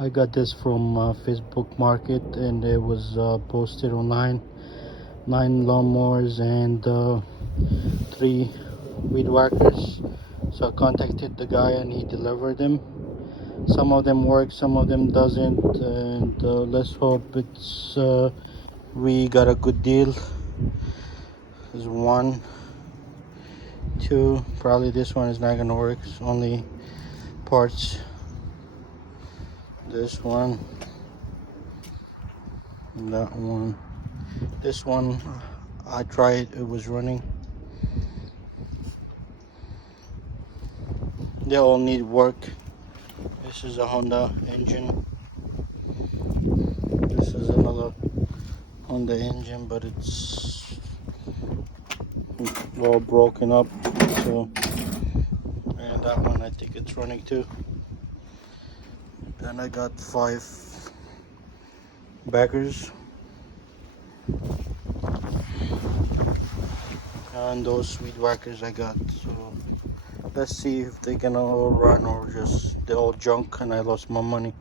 I got this from Facebook Market, and it was posted online. 9 lawnmowers and 3 weed whackers. So I contacted the guy and he delivered them. Some of them work, some of them doesn't, and let's hope we got a good deal. There's 1, 2. Probably this one is not gonna work. It's only parts. This one, and that one. This one, I tried. It was running. They all need work. This is a Honda engine. This is another Honda engine, but it's all broken up. So, and that one I think it's running too. Then I got 5 baggers, and those weed whackers I got. So let's see if they can all run or just they're all junk and I lost my money.